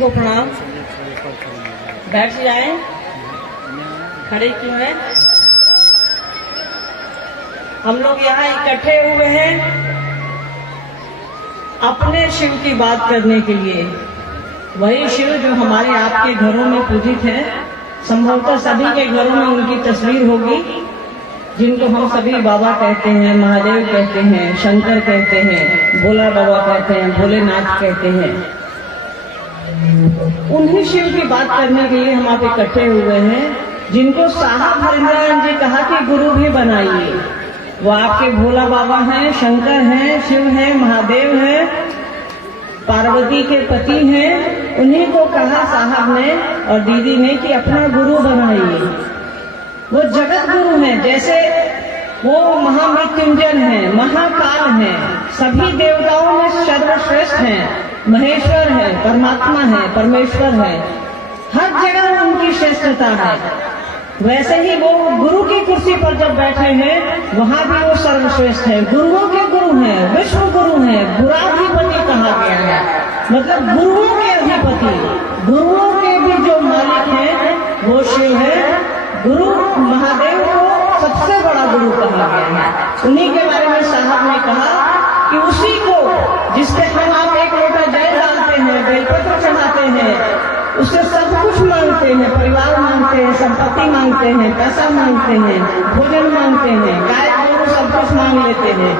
को प्रणाम। बैठ जाए, खड़े क्यों हैं? हम लोग यहाँ इकट्ठे हुए हैं अपने शिव की बात करने के लिए। वही शिव जो हमारे आपके घरों में पूजित है। संभवतः सभी के घरों में उनकी तस्वीर होगी, जिनको हम सभी बाबा कहते हैं, महादेव कहते हैं, शंकर कहते हैं, भोला बाबा कहते हैं, भोलेनाथ कहते हैं। उन्हीं शिव की बात करने के लिए हम आप इकट्ठे हुए हैं, जिनको साहब हरिनारायण जी कहा कि गुरु भी बनाइए। वो आपके भोला बाबा हैं, शंकर हैं, शिव हैं, महादेव हैं, पार्वती के पति हैं। उन्हीं को कहा साहब ने और दीदी ने कि अपना गुरु बनाइए। वो जगत गुरु हैं, जैसे वो महामृत्युंजय हैं, महाकाल हैं, सभी देवताओं में सर्वश्रेष्ठ हैं, महेश्वर है, परमात्मा है, परमेश्वर है, हर जगह उनकी श्रेष्ठता है। वैसे ही वो गुरु की कुर्सी पर जब बैठे हैं, वहां भी वो सर्वश्रेष्ठ है, गुरुओं के गुरु हैं, विश्व गुरु हैं, गुराधिपति कहा गया है। मतलब गुरुओं के अधिपति, गुरुओं के भी जो मालिक हैं वो शिव है। गुरु महादेव को सबसे बड़ा गुरु कहा गया है। उन्हीं के बारे में साहब ने कहा कि उसी को जिसके हम आप एक लोटा जल डालते हैं, बेलपत्र चढ़ाते हैं, उससे सब कुछ मांगते हैं, परिवार मांगते हैं, संपत्ति मांगते हैं, पैसा मांगते हैं, भोजन मांगते हैं, गाय गोरू सब कुछ मांग लेते हैं।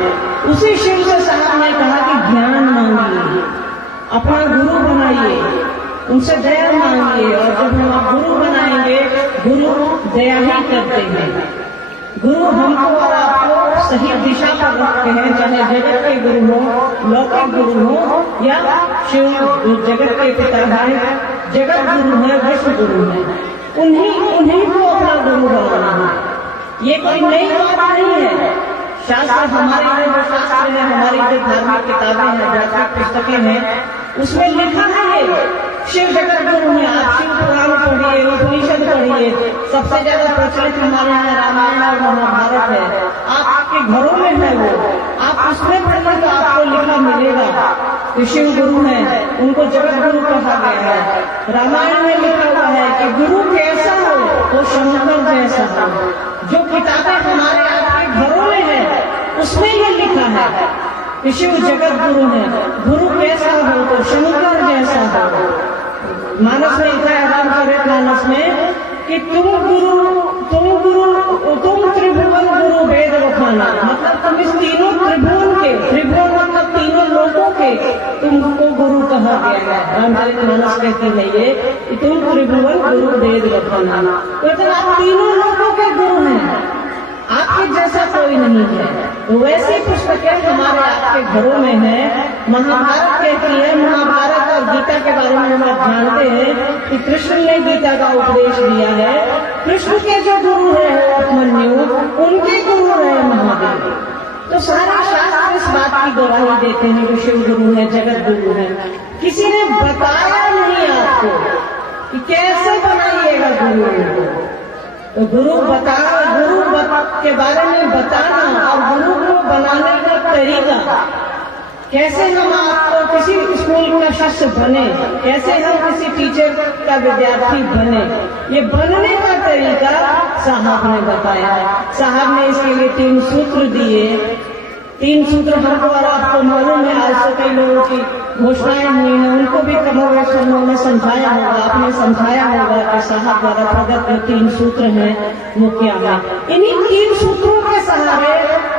उसी शिव से साहब ने कहा कि ज्ञान मांगिए, अपना गुरु बनाइए, उनसे दया मांगिए। और जब हम आप गुरु बनाएंगे, गुरु दया ही करते हैं। गुरु हमको और आपको सही दिशा पर रखते हैं, चाहे जगत के गुरु हो, लौकिक गुरु हो या शिव जगत के पिता हैं, जगत गुरु है, विश्व गुरु है। उन्हीं को अपना गुरु बनाना है। ये कोई नई बात नहीं है। शास्त्र हमारे जो शास्त्र है, हमारी जो धार्मिक किताबें हैं, धार्मिक पुस्तकें हैं, उसमें लिखा है ये शिव जगत गुरु है। आप शिव पुराण पढ़िए, उपनिषद पढ़िए। सबसे ज्यादा प्रचलित हमारे यहाँ रामायण और महाभारत है। आपके घरों में है वो, आप उसमें पढ़िए तो आपको लिखा मिलेगा कि शिव गुरु है, उनको जगत गुरु कहा गया है। रामायण में लिखा हुआ है कि गुरु कैसा हो तो शंकर जैसा हो। जो किताबें हमारे आपके घरों में है, उसमें ये लिखा है कि शिव जगत गुरु है। गुरु कैसा हो तो शंकर जैसा हो। मानस में लिखा है, रामचरित मानस में कि तुम त्रिभुवन गुरु वेद वखाना। मतलब तुम इस तीनों त्रिभुवन के, त्रिभुवन मतलब तीनों लोगों के, तुमको गुरु कहा गया है। रामचरित मानस कहती है ये कि तुम त्रिभुवन गुरु वेद वखाना। मतलब आप तीनों लोगों के गुरु हैं, आपके जैसा कोई नहीं है। तो वैसी पुस्तकें हमारे आपके घरों में है। महाभारत कहती है, महाभारत और गीता के बारे में हम जानते हैं कि कृष्ण ने गीता का उपदेश दिया है। कृष्ण के जो गुरु है अभिमन्यु, उनके गुरु रहे महादेव। तो सारे शास्त्र इस बात की गवाही देते हैं कि शिव गुरु है, जगत गुरु है। किसी ने बताया नहीं आपको कि कैसे बनाइएगा गुरु। तो गुरु के बारे में बताना और गुरु को बनाने का तरीका, कैसे हम आपको किसी स्कूल का शिष्य बने, कैसे हम किसी टीचर का विद्यार्थी बने, ये बनने का तरीका साहब ने बताया। साहब ने इसके लिए 3 सूत्र दिए। 3 सूत्र हमको और आपको मालूम है। आज से कई लोगों की घोषणाएं हुई हैं, उनको भी कमोवेश उन्होंने समझाया होगा, आपने समझाया होगा कि साहब द्वारा प्रदत्त जो 3 सूत्र हैं वो क्या है। इन्हीं 3 सूत्रों के सहारे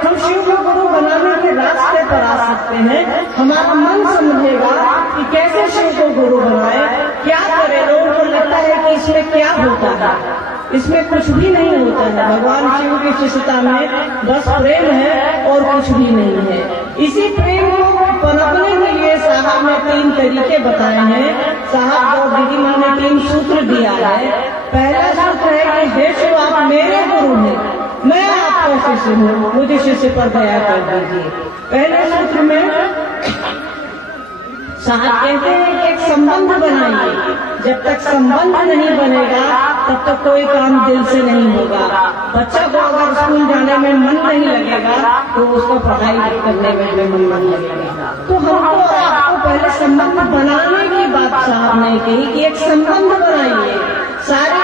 हम शिव को गुरु बनाने के रास्ते पर आ सकते हैं। हमारा मन समझेगा कि कैसे शिव को गुरु बनाए, क्या करे। लोगों को लगता है कि इसमें क्या होता है, इसमें कुछ भी नहीं होता है। भगवान शिव की शिष्यता में बस प्रेम है और कुछ भी नहीं है। इसी प्रेम को पनपने के लिए साहब ने 3 तरीके बताए हैं। साहब और दीदी ने 3 सूत्र दिया है। पहला सूत्र है कि हे शिव, आप मेरे गुरु हैं, मैं आपका शिष्य हूँ, मुझे शिष्य पर दया कर दीजिए। पहले सूत्र में साहब कहते हैं कि एक संबंध बनाइए। जब तक संबंध नहीं बनेगा तब तक कोई काम दिल से नहीं होगा। बच्चा को अगर स्कूल जाने में मन नहीं लगेगा तो उसको पढ़ाई करने में भी मन नहीं लगेगा। तो हमको आपको पहले संबंध बनाने की बात साहब ने कही कि एक संबंध बनाइए। सारे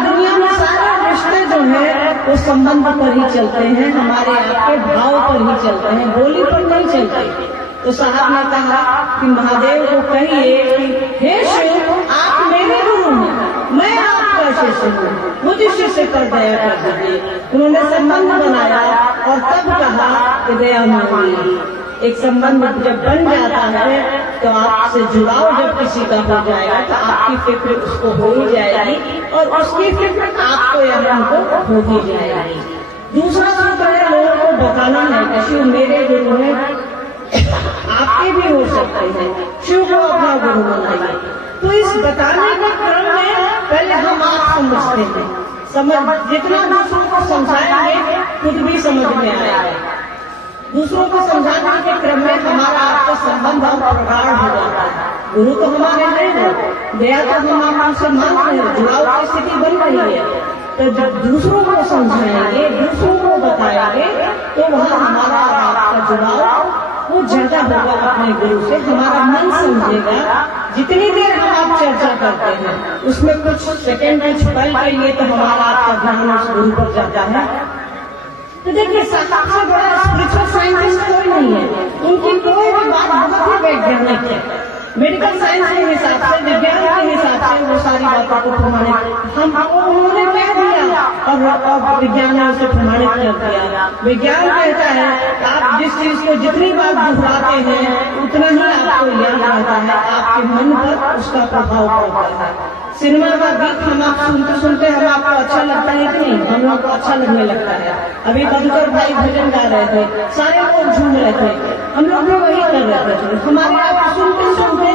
दुनिया में सारे रिश्ते जो है वो संबंध पर ही चलते हैं, हमारे आपके भाव पर ही चलते हैं, बोली पर नहीं चलते। तो साहब ने कहा कि महादेव को कहिए कि हे शिव, आप मेरे गुरु हैं, मैं आपका शिष्य हूँ, मुझे शिष्य पर दया कर दीजिए। उन्होंने संबंध बनाया और तब कहा कि दया मांगिए। एक संबंध जब बन जाता है तो आपसे जुड़ाव जब किसी का हो जाएगा तो आपकी फिक्र उसको हो ही जाएगी और उसकी फिक्र आपको या हमको हो ही जाएगी। दूसरा सूत्र है लोगों को बताना है कि शिव मेरे गुरु हैं, आपके भी हो सकते हैं, शिव को अपना गुरु बनाइए। तो इस बताने के क्रम में पहले हम आप समझते हैं, जितना दूसरों को समझाएंगे खुद भी समझ में आएगा। दूसरों को समझाने के क्रम में हमारा आपका संबंध और प्रगाढ़ हो जाता है। गुरु तो हमारे हैं, दया तो हम आपसे मांगते हैं, जुड़ाव की स्थिति बन रही है। तो जब दूसरों को समझाएंगे, दूसरों को बताएंगे तो वहाँ हमारा आपका जुड़ाव वो ज्यादा होगा अपने गुरु से, हमारा मन समझेगा। जितनी देर हम आप चर्चा करते हैं उसमें कुछ सेकंड कुछ पल के लिए तो हमारा आपका ध्यान उस गुरु पर जाता है। तो देखिए साहब से बड़ा स्पिरिचुअल साइंटिस्ट कोई नहीं है, उनकी कोई भी बात बहुत ही वैज्ञानिक है। मेडिकल साइंस के हिसाब से, विज्ञान के हिसाब से वो सारी बातों को प्रमाणित हमको उन्होंने कह दिया और विज्ञान ने उसे प्रमाणित कर दिया। विज्ञान कहता है आप जिस चीज को जितनी बार दोहराते हैं उतना ही आपको याद रहता है, आपके मन पर उसका प्रभाव पड़ता है। सिनेमा का गीत हम आप सुनते सुनते हम आपको अच्छा लगता है कि नहीं? हम लोग को अच्छा लगने लगता है। अभी बंकर भाई भजन गा रहे थे, सारे लोग झूम रहे थे, हम लोग भी वही कर रहे थे। हमारे आप सुनते सुनते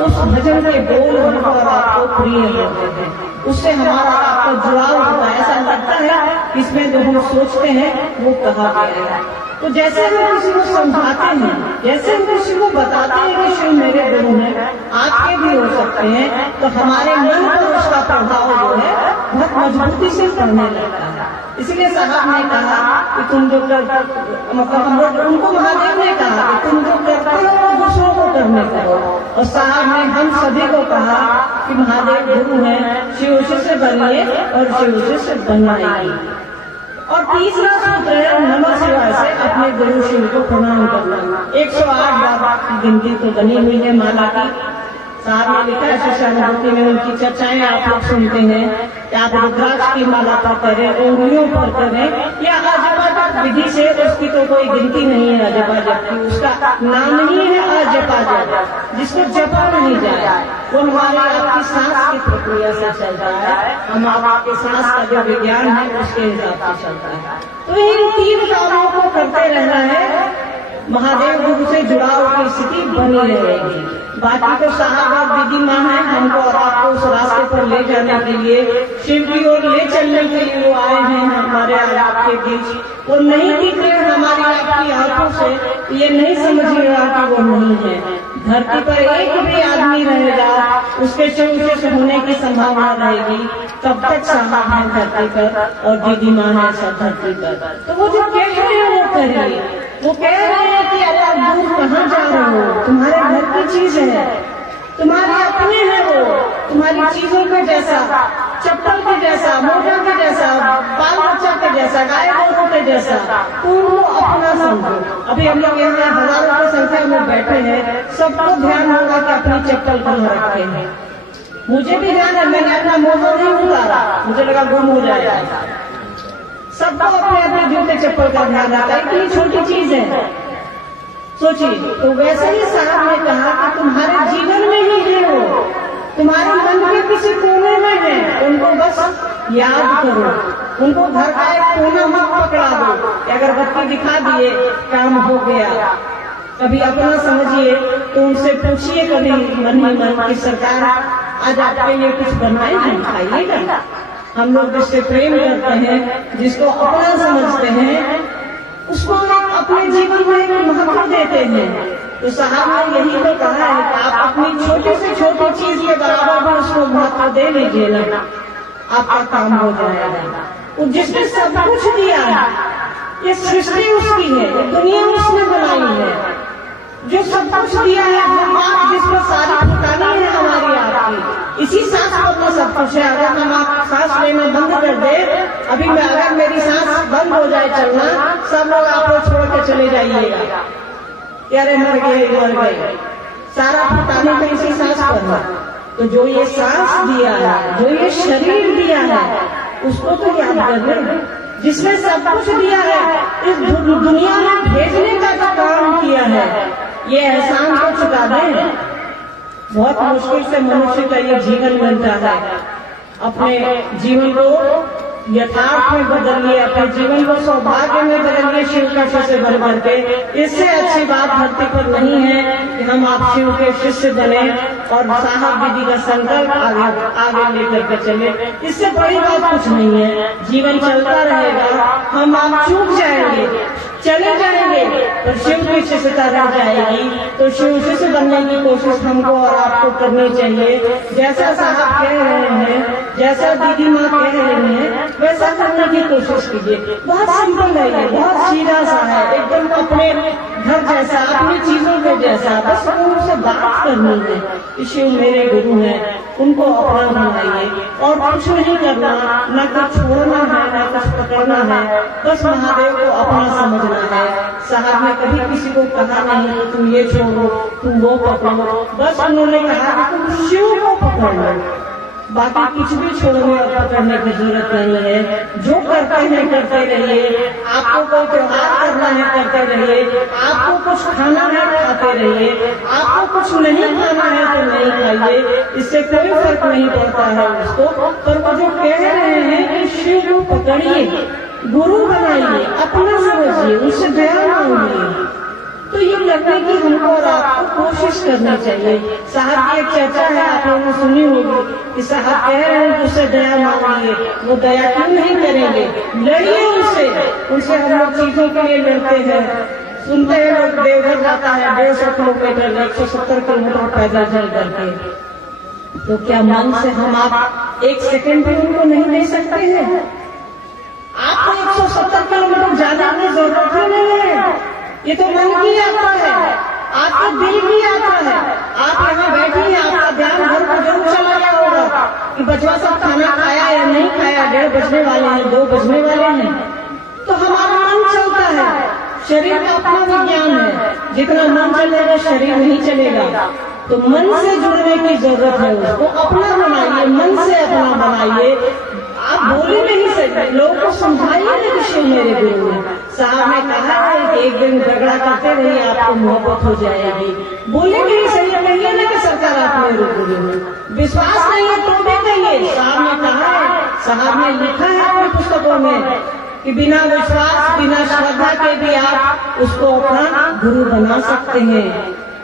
उस भजन के बोल और आपको प्रिय होते हैं, उससे हमारा आपका जुड़ाव होता है। ऐसा लगता है इसमें जो हम सोचते हैं वो कहा गया है। तो जैसे हम किसी को समझाते हैं, जैसे हम किसी को बताते हैं कि शिव मेरे गुरु हैं, आपके भी हो सकते हैं, तो हमारे मन पर उसका प्रभाव जो है बहुत मजबूती से पड़ने लगता है। इसलिए साहब ने कहा कि तुम जो मतलब हम लोग उनको महादेव ने कहा कि तुम जो करते हो दूसरों को करने करो। और साहब ने हम सभी को कहा कि महादेव गुरु हैं, शिव से बनिए और शिव से बनाइए। और तीसरा सूत्र है नमः शिवाय से अपने गुरु शिव को प्रणाम करना। 108 बार की गिनती तो बनी हुई है माला की। साहब ने लिखा है शिष्यानुभूति में, उनकी चर्चाएं आप लोग सुनते हैं कि आप रुद्राक्ष की माला पर करें, उंगलियों पर करें या अजपा विधि से, उसकी तो कोई गिनती नहीं है अजपा जप की, उसका नाम ही है अजपा जप, जिसको जपा नहीं जाए वो हमारे आपकी सांस की प्रक्रिया से चलता है। हम आपके सांस का जो विज्ञान है उसके हिसाब से चलता है। तो इन 3 कामों को करते रहना है, महादेव गुरु से जुड़ाव की स्थिति बनी रहेगी। बाकी तो साहब और दीदी माँ है, हमको और आपको उस रास्ते पर ले जाने के लिए, शिव की ओर ले चलने के लिए वो आए हैं हमारे आपके बीच। वो नहीं दिख रहे हमारी आपकी आंखों से, ये नहीं समझिएगा कि वो नहीं है। धरती पर एक भी आदमी रहेगा उसके शिव होने की संभावना रहेगी, तब तक साहब है धरती पर और दीदी माँ है सब धरती पर। तो वो जो कह रहे हैं वो करिए। वो कह रहे हैं कि अरे आप दूर कहाँ जा रहे हो, तुम्हारे घर की चीज है, तुम्हारे अपने हैं वो, तुम्हारी चीजों के जैसा, चप्पल के जैसा, मोटर के जैसा, बाल बच्चा के जैसा, गाय गोरू के जैसा, तुम वो अपना समझो। अभी हम लोग यहाँ हजारों की संख्या में बैठे हैं, सबको ध्यान होगा कि अपनी चप्पल कहाँ रखे हैं। मुझे भी ध्यान है, मैंने अपना मोजा नहीं उतारा, मुझे लगा गुम हो जाएगा। सबको अपने अपने जूते चप्पल का ध्यान रखा है, इतनी छोटी चीज है सोचिए। तो वैसे ही साहब ने कहा कि तुम्हारे जीवन में ही है वो, तुम्हारे मन के किसी कोने में है, उनको बस याद करो, उनको घर का एक कोना मत पकड़ा दो कि अगरबत्ती दिखा दिए काम हो गया। कभी अपना समझिए तो उनसे पूछिए कभी मन ही मन की सरकार आज आपके लिए कुछ बनाए हैं, खाइएगा। हम लोग जिससे प्रेम करते हैं, जिसको अपना समझते हैं, उसको अपने जीवन में एक महत्व देते हैं। तो साहब ने यही तो कहा है कि आप अपनी छोटी से छोटी चीज के बराबर भी उसको महत्व दे लीजिए ना, आपका काम हो जाएगा। वो जिसने सब कुछ दिया है, ये सृष्टि उसकी है, ये दुनिया उसने बनाई है, जो सब कुछ दिया है, वो बात जिस पर सारी फुटानी है हमारी आपकी, इसी सांस पर तो सब कुछ है। अगर हम आप सांस लेना बंद कर दे, अभी मैं अगर मेरी सांस बंद हो जाए चलना, सब लोग आप लोग छोड़ के चले जाइएगा, यारे मर गए, सारा फुटानी तो इसी सांस पर है। तो जो ये सांस दिया है, जो ये शरीर दिया है, उसको तो याद कर ले, जिसने सब कुछ दिया है, इस दुनिया में भेजने का जो काम किया है, ये एहसान को चुका दे। बहुत मुश्किल से मनुष्य का ये जीवन बनता है। अपने जीवन को यथार्थ में बदलिए, अपने जीवन को सौभाग्य में बदलिए शिव का शिष्य बन बन के। इससे अच्छी बात धरती पर नहीं है कि हम आप शिव के शिष्य बने और साहब दीदी का संकल्प आगे लेकर के चले। इससे बड़ी बात कुछ नहीं है। जीवन चलता रहेगा, हम आप चूक जाएंगे, चले जाएंगे, पर शिव की शिष्यता रह जाएगी। तो शिव शिष्य बनने की कोशिश हमको और आपको करनी चाहिए। जैसा साहब कह रहे हैं, जैसा दीदी माँ कह रही हैं, वैसा करने की कोशिश कीजिए। बहुत सिंपल है ये, बहुत सीधा सा है, एकदम अपने घर जैसा, अपनी चीजों के जैसा। बस उनसे बात करनी है। शिव मेरे गुरु हैं, उनको अपना बनाइए और कुछ नहीं करना, न कुछ छोड़ना है, न कुछ पकड़ना है, बस महादेव को अपना समझना है। साहब ने कभी किसी को कहा नहीं कि तुम ये छोड़ो, तुम वो पकड़ो, बस उन्होंने कहा कि तुम शिव को पकड़ लो, बाकी कुछ भी छोड़ने और पकड़ने की जरूरत नहीं है। जो करते हैं करते रहिए। आपको कोई त्योहार करना है करते रहिए, आपको कुछ खाना है खाते रहिए, आपको कुछ नहीं खाना है तो नहीं खाइए, इससे कोई फर्क नहीं पड़ता है उसको। पर वो जो कह रहे हैं कि शिव को पकड़िए, गुरु बनाइए, अपना समझिए, उससे दया मांगिए, तो ये करने की हमको और आपको कोशिश करनी चाहिए। साहब की एक चर्चा है, आप लोगों ने सुनी होगी कि साहब कह रहे हैं कि उससे दया मांगिए। वो दया क्यों नहीं करेंगे? लड़िए उनसे हम लोग चीजों के लिए लड़ते हैं। सुनते हैं लोग देवघर जाता है 150 किलोमीटर, 170 किलोमीटर पैदल चल करके, तो क्या मन से हम आप एक सेकंड भी उनको नहीं दे सकते हैं? आपको 170 किलोमीटर जाने की जरूरत ही नहीं है। ये तो मन की यात्रा है, आपके दिल की यात्रा है। आप यहाँ बैठिए, आपका ध्यान घर को जरूर चला गया होगा कि बचवा सब खाना खाया या नहीं खाया, 1:30 बजने वाले हैं, 2 बजने वाले हैं। तो हमारा मन चलता है, शरीर का अपना विज्ञान है, जितना मन चलेगा शरीर नहीं चलेगा। तो मन से जुड़ने की जरूरत है, उसको अपना बनाइए, मन से अपना बनाइए। आप बोले नहीं सकते, लोगों को समझाइए ना कि शिव मेरे गुरु हैं। साहब ने कहा है कि एक दिन झगड़ा करते रहिए, आपको मोहब्बत हो जाएगी। बोलेंगे नहीं सही, कहिए ना कि सरकार आप मेरे गुरु हैं। विश्वास नहीं है तो भी कहिए। साहब ने कहा है, साहब ने लिखा है अपनी पुस्तकों में कि बिना विश्वास, बिना श्रद्धा के भी आप उसको अपना गुरु बना सकते हैं।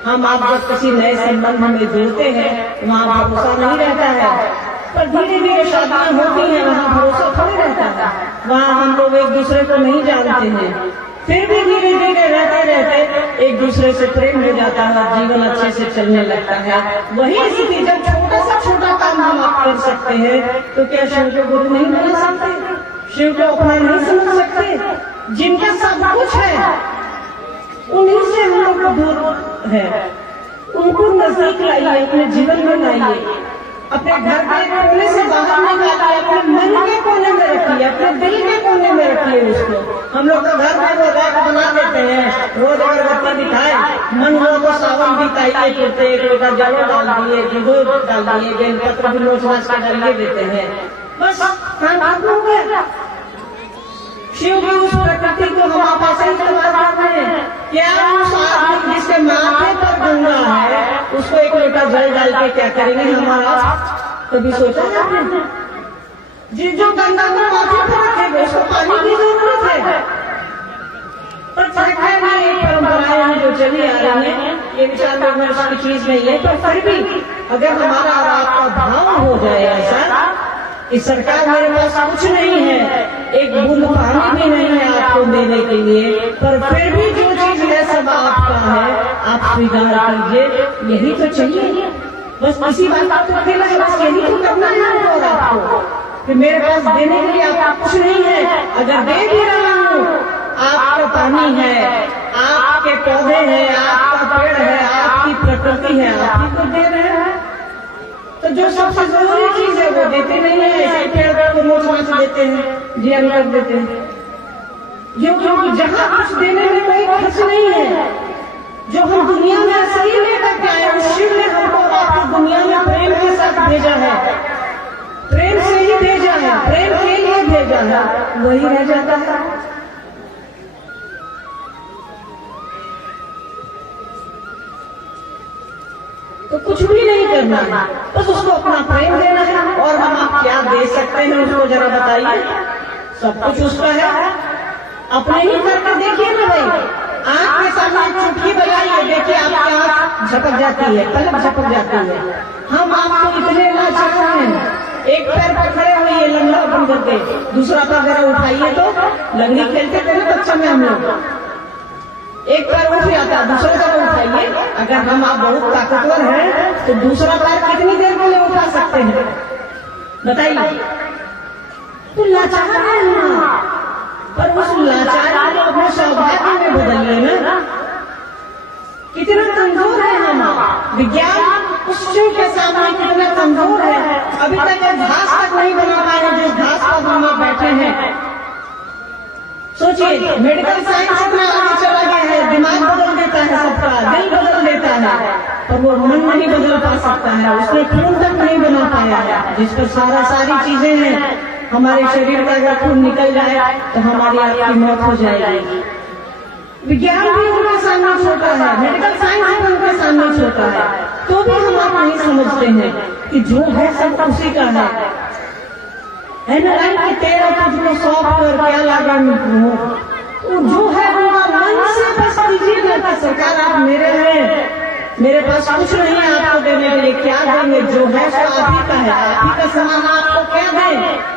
हम आप जब किसी नए संबंध में जुड़ते हैं, वहाँ भरोसा नहीं रहता है, पर धीरे धीरे शादियां होती हैं, वहाँ भरोसा थोड़ी रहता है। वहाँ हम लोग एक दूसरे को नहीं जानते हैं, फिर भी धीरे धीरे रहते रहते एक दूसरे से प्रेम हो जाता है, जीवन अच्छे से चलने लगता है। वही स्थिति जब छोटा सा छोटा काम हम आप कर सकते हैं, तो क्या शिव को गुरु नहीं बना सकते? शिव को अपना नहीं समझ सकते? जिनका सब कुछ है उन्हीं से हम लोग को दूर है, उनको नजदीक लाइए, अपने जीवन में लाइए, अपने घर के कोने से बाहर निकालिए, अपने मन के कोने में रखिए, अपने दिल के कोने में रखिए उसको। हम लोग तो घर में वो रैक बना देते हैं, रोज अगरबत्ती दिखाए, मन हुआ तो सावन दिखाइए, फिरते एक लोटा जलो डाल दिए, भिगो डाल दिए, बेलपत्र भी नोच नाच के डालिए देते हैं, बस काम हो गया। शिव की उस प्रकृति को हम आप ऐसे इस्तेमाल करते हैं। क्या उस आदमी जिसके माथे पर गंगा है, उसको एक लोटा जल डाल के क्या करेंगे हमारा? कभी सोचा है आपने? जो गंगा को माथे पर रखेगा उसको पानी की जरूरत है। पर परंपराएं हैं जो चली आ रही है, ये विचार विमर्श की चीज नहीं है, पर फिर भी अगर हमारा और आपका भाव हो जाए ऐसा कि सरकार मेरे पास कुछ नहीं है, एक बूंद पानी भी नहीं है आपको देने के लिए, पर फिर भी जो चीज है सब आपका है, आप स्वीकार कीजिए, यही तो चाहिए। बस इसी बात का तो खेला है, बस यही तो करना है हमको और आपको कि मेरे पास देने के लिए आपका कुछ नहीं है। अगर दे भी रहा हूँ, आपका पानी है, आपके पौधे हैं, आपका पेड़ है, आपकी प्रकृति है, आप ही को दे रहे हैं। तो जो सबसे जरूरी चीज है वो देते नहीं है, ऐसे पेड़ को नोच माच देते हैं, जियान कर देते हैं। जो जहाँ कुछ देने में कोई खर्च नहीं है, जो हम दुनिया में सही लेकर के आए, उस शिव ने हमको आपको दुनिया में प्रेम के साथ भेजा है, प्रेम से ही भेजा है, प्रेम के लिए भेजा है, वही रह जाता है। तो कुछ भी नहीं करना है, बस उसको अपना प्रेम देना है। और हम आप क्या दे सकते हैं उसको जरा बताइए। सब कुछ उसका है, अपने ही करके देखिए ना भाई। आँख के सामने चुटकी बजाइए, देखिए आपकी आँख झपक जाती है, पलक झपक जाती है। हम आपको इतने लाचार हैं, एक पैर पर खड़े हुए लंगड़ा बन करके, दूसरा पैर जरा उठाइए तो लंगड़ी खेलते थे ना बच्चों में हम लोग, एक पैर उठ जाता, दूसरा पैर उठाइए। अगर हम आप बहुत ताकतवर हैं तो दूसरा पैर कितनी देर के लिए उठा सकते हैं बताइए। तो लाचार है हम, पर उस लाचारी को अपने सौभाग्य में बदलिए ना। कितना कमजोर है हम, विज्ञान उस शिव के सामने कितना कमजोर है। अभी तक घास तक नहीं बना पाए, जो घास पर हम बैठे हैं। सोचिए, मेडिकल साइंस इतना आगे चला गया है, दिमाग बदल देता है सबका, दिल बदल देता है, पर वो मन नहीं बदल पा सकता है। उसने खून तक नहीं बना पाया है, जिस पर सारी चीजें हैं। हमारे शरीर का अगर खून निकल जाए तो हमारी आपकी मौत हो जाएगी। विज्ञान भी उनके सामने छोटा है, मेडिकल साइंस भी उनके सामने छोटा है, तो भी हम आप नहीं समझते हैं कि जो है सब उसी का है ना। कि तेरा तुझको सौंप कर क्या लगा तो जो है उनका मन से बस दीजिए ना कि सरकार आप मेरे हैं, मेरे पास कुछ नहीं है आपको देने के लिए, क्या देंगे, जो है सो आप ही का है, आप ही का सामान, आपको क्या दें।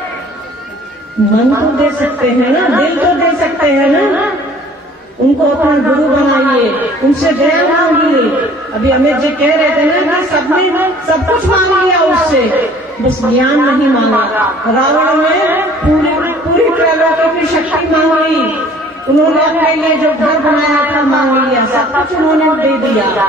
मन तो दे सकते हैं ना, दिल तो दे सकते हैं ना। उनको अपना गुरु बनाइए, उनसे ज्ञान मांगिए। अभी अमित जी कह रहे थे ना कि सबने सब कुछ मांग लिया उससे, बस ज्ञान नहीं मांगा। रावण ने पूरी त्रैलोक्य की शक्ति मांग ली, उन्होंने अपने लिए जो घर बनाया था मांग लिया, सब कुछ उन्होंने दे दिया,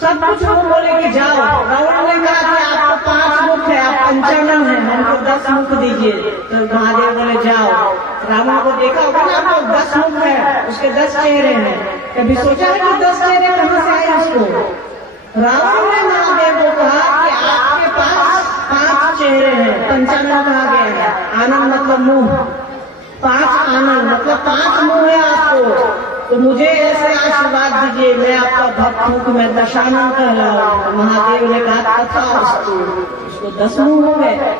सब कुछ वो बोले कि जाओ। रावण ने कहा कि आपको 5 मुख है, आप पंचानन है, हमको 10 मुख दीजिए। तो महादेव बोले जाओ। रावण को देखा होगा ना, आपको 10 मुख है, उसके 10 चेहरे हैं। कभी सोचा है कि 10 चेहरे कहाँ से आए उसको? रावण ने महादेव को कहा कि आपके पास 5 चेहरे हैं, पंचानन कहा गया है, आनंद मतलब मुंह, 5 आनंद मतलब 5 मुंह है आपको, तो मुझे ऐसे आशीर्वाद दीजिए, मैं आपका भक्त हूँ कि मैं दशानन कहलाऊं। महादेव ने कहा था उसको 10 मुंह हो गए।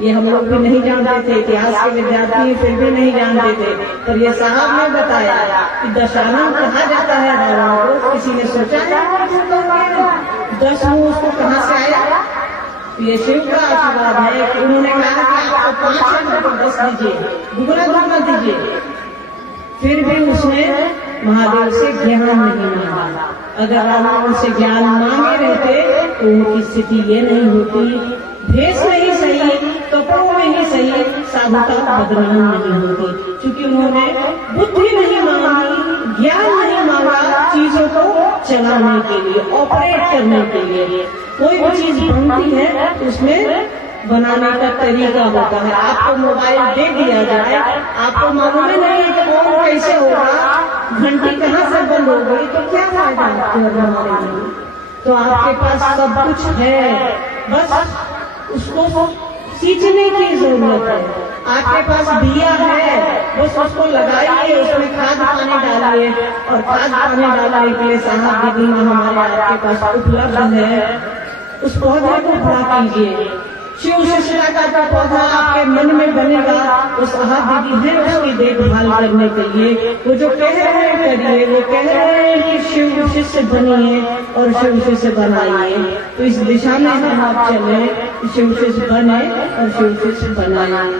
ये हम लोग भी नहीं जानते थे, इतिहास के विद्यार्थी फिर भी नहीं जानते थे, पर ये साहब ने बताया कि दशानन कहा जाता है रावण को। किसी ने सोचा है 10 मुंह उसको कहाँ से आया? ये शिव का आशीर्वाद है कि उन्होंने कहा कि आपको 5 है तो 10 दीजिए, दुगना दीजिए। फिर भी उसने महादेव से ज्ञान नहीं मांगा। अगर रावण से ज्ञान मांगे रहते तो उनकी स्थिति ये नहीं होती, भेष में ही सही, कपड़ों में ही सही, साधुता बदनाम नहीं होती। क्योंकि उन्होंने बुद्धि नहीं मांगी, ज्ञान नहीं मांगा चीजों को चलाने के लिए, ऑपरेट करने के लिए। कोई भी चीज बनती है उसमें बनाने का तरीका होता है। आपको मोबाइल दे दिया जाए, आपको मालूम नहीं है कि ऑन कैसे होगा, घंटी कहाँ से बंद हो गई, तो क्या फायदा आपको हमारे लिए? तो आपके पास सब कुछ है, बस उसको सींचने की जरूरत है। आपके पास बिया है, बस उसको लगाइए, उसमें खाद पानी डालिए, और खाद पानी डालने के लिए साहब दीदी हमारे आपके पास उपलब्ध है। उस पौधे को बड़ा कीजिए। शिव शिष्टा का पौधा आपके मन में बनेगा, वो साहब दीदी है उसकी देखभाल करने के लिए। वो जो कह रहे हैं करिए, वो कह रहे हैं कि शिव शिष्य बनिए और शिव शिष्य बनाइए। तो इस दिशा में हम आप चले, शिव शिष्य बने और शिव शिष्य बनाए।